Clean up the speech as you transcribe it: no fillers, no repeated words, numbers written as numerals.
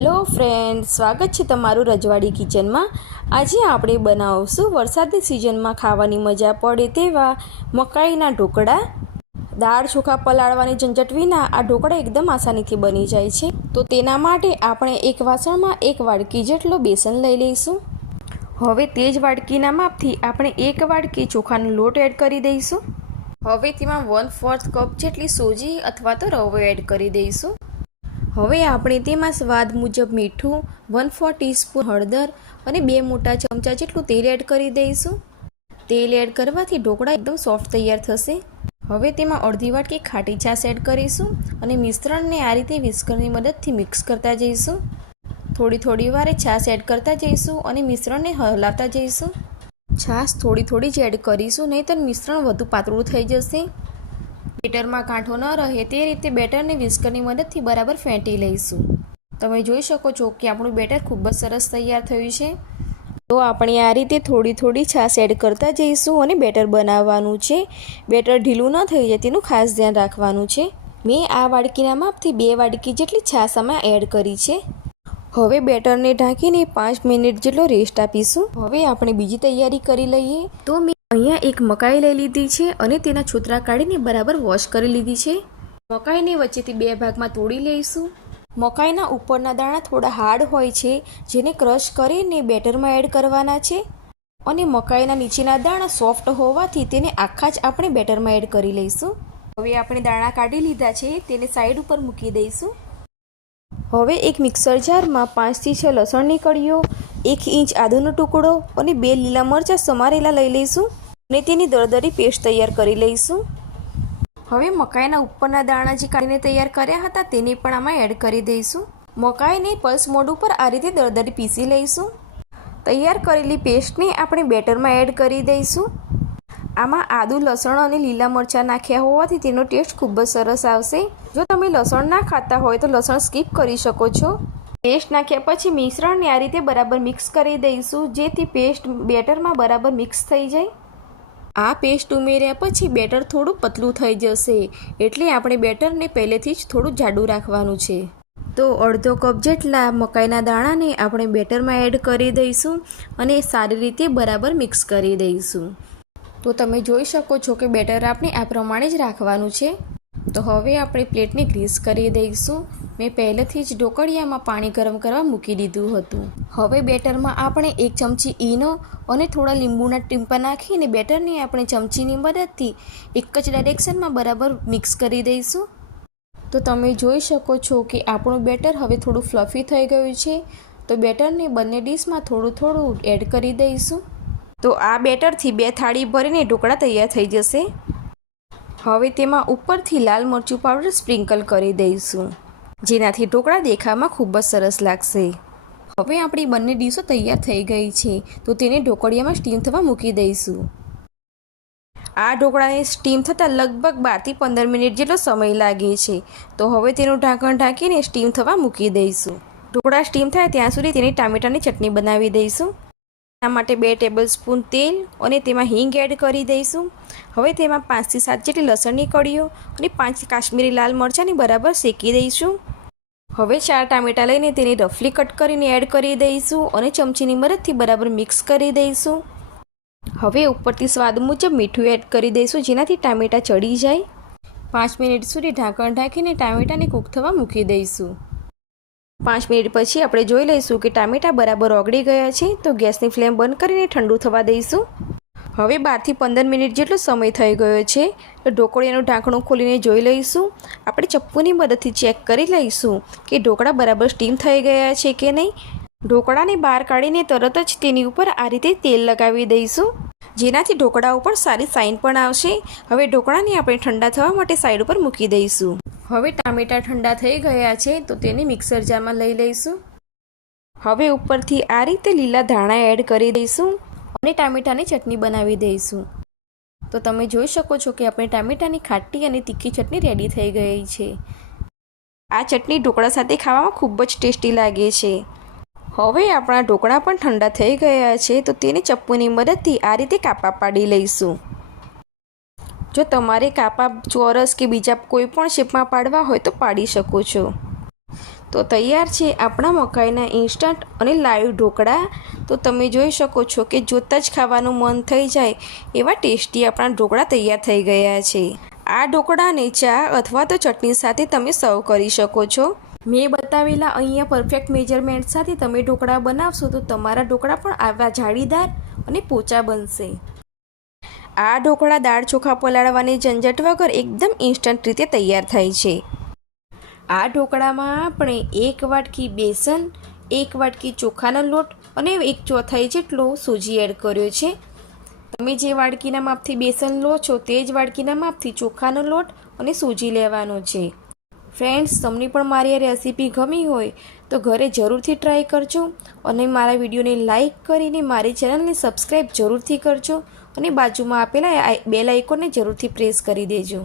Hello friend, સ્વાગત છે તમારું રજવાડી કિચનમાં। આજે આપણે બનાવશું વરસાદની સિઝનમાં ખાવાની મજા પડે તેવા મકાઈના ઢોકળા। દાળ ચોખા પલાળવાની ઝંઝટ વિના આ ઢોકળા એકદમ આસાનીથી બની જાય છે। તો તેના માટે આપણે એક વાસણમાં 1 વાડકી જેટલો બેસન લઈ લઈશું। હવે તે જ વાડકીના માપથી આપણે 1 વાડકી ચોખાનો લોટ એડ કરી દઈશું। હવે તેમાં 1/4 કપ જેટલી સોજી અથવા તો રવો એડ કરી દઈશું। હવે આપણે તેમાં સ્વાદ મુજબ મીઠું, 1/4 ટીસ્પૂન હળદર અને 2 મોટા ચમચા જેટલું તેલ એડ કરી દઈશું। તેલ એડ કરવાથી ઢોકળા એકદમ સોફ્ટ તૈયાર થશે। હવે તેમાં અડધી વાટકી ખાટી છાશ એડ કરીશું અને મિશ્રણને આ રીતે વિસ્કરની મદદથી મિક્સ કરતા જઈશું। થોડી વારે છાશ એડ કરતા જઈશું અને મિશ્રણને હલાવતા જઈશું। છાશ થોડી જ એડ કરીશું, નહીંતર મિશ્રણ વધુ પાતળું થઈ જશે। બેટરમાં ગાંઠો ન રહે તે રીતે બેટરને વિસ્કરની મદદથી બરાબર ફેંટી લઈશું। તમે જોઈ શકો છો કે આપણું બેટર ખૂબ જ સરસ તૈયાર થયું છે। તો આપણે આ રીતે થોડી છાશ એડ કરતા જઈશું અને બેટર બનાવવાનું છે। બેટર ઢીલું ન થઈ જાય તેનું ખાસ ધ્યાન રાખવાનું છે। મેં આ વાડકીના માપથી 2 વાડકી જેટલી છાશ આમાં એડ કરી છે। હવે બેટરને ઢાંકીને 5 મિનિટ જેટલો રેસ્ટ આપીશું। હવે આપણે બીજી તૈયારી કરી લઈએ। તો મેં અહીંયા એક મકાઈ લઈ લીધી છે અને તેના છોતરા કાઢીને બરાબર વોશ કરી લીધી છે। મકાઈને વચ્ચેથી 2 ભાગમાં તોડી લઈશું। મકાઈના ઉપરના દાણા થોડા હાર્ડ હોય છે, જેને ક્રશ કરીને બેટરમાં એડ કરવાના છે અને મકાઈના નીચેના દાણા સોફ્ટ હોવાથી તેને આખા જ આપણે બેટરમાં એડ કરી લઈશું। હવે આપણે દાણા કાઢી લીધા છે, તેને સાઈડ ઉપર મૂકી દઈશું। હવે એક મિક્સર જારમાં 5 થી 6 લસણની કળીઓ, 1 ઇંચ આદુનો ટુકડો અને 2 લીલા મરચાં સમારેલા લઈ લઈશું અને તેની દરદરી પેસ્ટ તૈયાર કરી લઈશું। હવે મકાઈના ઉપરના દાણા જે કાઢીને તૈયાર કર્યા હતા તેને પણ આમાં એડ કરી દઈશું। મકાઈને પલ્સ મોડ ઉપર આ રીતે દરદરી પીસી લઈશું। તૈયાર કરેલી પેસ્ટને આપણે બેટરમાં એડ કરી દઈશું। આમાં આદુ, લસણ અને લીલા મરચાં નાખ્યા હોવાથી તેનો ટેસ્ટ ખૂબ જ સરસ આવશે। જો તમે લસણ ના ખાતા હોય તો લસણ સ્કીપ કરી શકો છો। પેસ્ટ નાખ્યા પછી મિશ્રણને આ રીતે બરાબર મિક્સ કરી દઈશું, જેથી પેસ્ટ બેટરમાં બરાબર મિક્સ થઈ જાય। આ પેસ્ટ ઉમેર્યા પછી બેટર થોડું પતલું થઈ જશે, એટલે આપણે બેટરને પહેલેથી જ થોડું જાડું રાખવાનું છે। તો અડધો કપ જેટલા મકાઈના દાણાને આપણે બેટરમાં એડ કરી દઈશું અને સારી રીતે બરાબર મિક્સ કરી દઈશું। તો તમે જોઈ શકો છો કે બેટર આપણે આ પ્રમાણે જ રાખવાનું છે। તો હવે આપણે પ્લેટને ગ્રીસ કરી દઈશું। મેં પહેલેથી જ ઢોકળિયામાં પાણી ગરમ કરવા મૂકી દીધું હતું। હવે બેટરમાં આપણે 1 ચમચી ઈનો અને થોડા લીંબુના ટીમ્પા નાખીને બેટરને આપણે ચમચીની મદદથી એક જ ડાયરેક્શનમાં બરાબર મિક્સ કરી દઈશું। તો તમે જોઈ શકો છો કે આપણું બેટર હવે થોડું ફ્લફી થઈ ગયું છે। તો બેટરને બંને ડીશમાં થોડું એડ કરી દઈશું। તો આ બેટરથી 2 થાળી ભરીને ઢોકળા તૈયાર થઈ જશે। હવે તેમાં ઉપરથી લાલ મરચું પાવડર સ્પ્રિંકલ કરી દઈશું, જેનાથી ઢોકળા દેખાવમાં ખૂબ જ સરસ લાગશે। હવે આપણી બંને ડીશો તૈયાર થઈ ગઈ છે, તો તેને ઢોકળિયામાં સ્ટીમ થવા મૂકી દઈશું। આ ઢોકળાને સ્ટીમ થતાં લગભગ 12 થી 15 મિનિટ જેટલો સમય લાગે છે। તો હવે તેનું ઢાંકણ ઢાંકીને સ્ટીમ થવા મૂકી દઈશું। ઢોકળા સ્ટીમ થાય ત્યાં સુધી તેની ટામેટાની ચટણી બનાવી દઈશું। એના માટે 2 ટેબલસ્પૂન તેલ અને તેમાં હિંગ એડ કરી દઈશું। હવે તેમાં 5 થી 7 જેટલી લસણની કળીઓ અને 5 કાશ્મીરી લાલ મરચાંની બરાબર શેકી દઈશું। હવે 4 ટામેટાં લઈને તેને રફલી કટ કરીને એડ કરી દઈશું અને ચમચીની મદદથી બરાબર મિક્સ કરી દઈશું। હવે ઉપરથી સ્વાદ મુજબ મીઠું એડ કરી દઈશું, જેનાથી ટામેટાં ચડી જાય। 5 મિનિટ સુધી ઢાંકણ ઢાંકીને ટામેટાને કૂક થવા મૂકી દઈશું। 5 મિનિટ પછી આપણે જોઈ લઈશું કે ટામેટાં બરાબર ઓગળી ગયા છે। તો ગેસની ફ્લેમ બંધ કરીને ઠંડુ થવા દઈશું। હવે 12 થી 15 મિનિટ જેટલો સમય થઈ ગયો છે। તો ઢોકળિયાનું ઢાંકણું ખોલીને જોઈ લઈશું। આપણે ચપ્પુની મદદથી ચેક કરી લઈશું કે ઢોકળા બરાબર સ્ટીમ થઈ ગયા છે કે નહીં। ઢોકળાને બહાર કાઢીને તરત જ તેની ઉપર આ રીતે તેલ લગાવી દઈશું, જેનાથી ઢોકળા ઉપર સારી સાઇન પણ આવશે। હવે ઢોકળાને આપણે ઠંડા થવા માટે સાઈડ ઉપર મૂકી દઈશું। હવે ટામેટાં ઠંડા થઈ ગયા છે, તો તેને મિક્સર જારમાં લઈ લઈશું। હવે ઉપરથી આ રીતે લીલા ધાણા એડ કરી દઈશું અને ટામેટાની ચટણી બનાવી દઈશું। તો તમે જોઈ શકો છો કે આપણે ટામેટાની ખાટી અને તીખી ચટણી રેડી થઈ ગઈ છે। આ ચટણી ઢોકળા સાથે ખાવામાં ખૂબ જ ટેસ્ટી લાગે છે। હવે આપણા ઢોકળા પણ ઠંડા થઈ ગયા છે, તો તેને ચપ્પુની મદદથી આ રીતે કાપા પાડી લઈશું। જો તમારે કાપા ચોરસ કે બીજા કોઈ પણ શેપમાં પાડવા હોય તો પાડી શકો છો। તો તૈયાર છે આપણા મકાઈના ઇન્સ્ટન્ટ અને લાઈવ ઢોકળા. તો તમે જોઈ શકો છો કે જોતાં જ ખાવાનું મન થઈ જાય એવા ટેસ્ટી આપણા ઢોકળા તૈયાર થઈ ગયા છે. આ ઢોકળાને ચા અથવા તો ચટણી સાથે તમે સર્વ કરી શકો છો. મેં બતાવેલા અહીંયા પરફેક્ટ મેજરમેન્ટ સાથે તમે ઢોકળા બનાવશો તો તમારા ઢોકળા પણ આવા જાળીદાર અને પોચા બનશે. આ ઢોકળા દાળ ચોખા પલાળવાની ઝંઝટ વગર એકદમ ઇન્સ્ટન્ટ રીતે તૈયાર થાય છે. આ ઢોકળામાં આપણે 1 વાટકી બેસન, 1 વાટકી ચોખાનો લોટ અને 1/4 જેટલો સૂજી એડ કર્યો છે. તમે જે વાડકીના માપથી બેસન લો છો તે જ વાડકીના માપથી ચોખાનો લોટ અને સૂજી લેવાનો છે. ફ્રેન્ડ્સ, તમને પણ મારી આ રેસીપી ગમી હોય તો ઘરે જરૂરથી ટ્રાય કરજો અને મારા વિડીયોને લાઇક કરીને મારી ચેનલને સબસ્ક્રાઈબ જરૂરથી કરજો અને બાજુમાં આપેલા બેલ આઇકોનને જરૂરથી પ્રેસ કરી દેજો.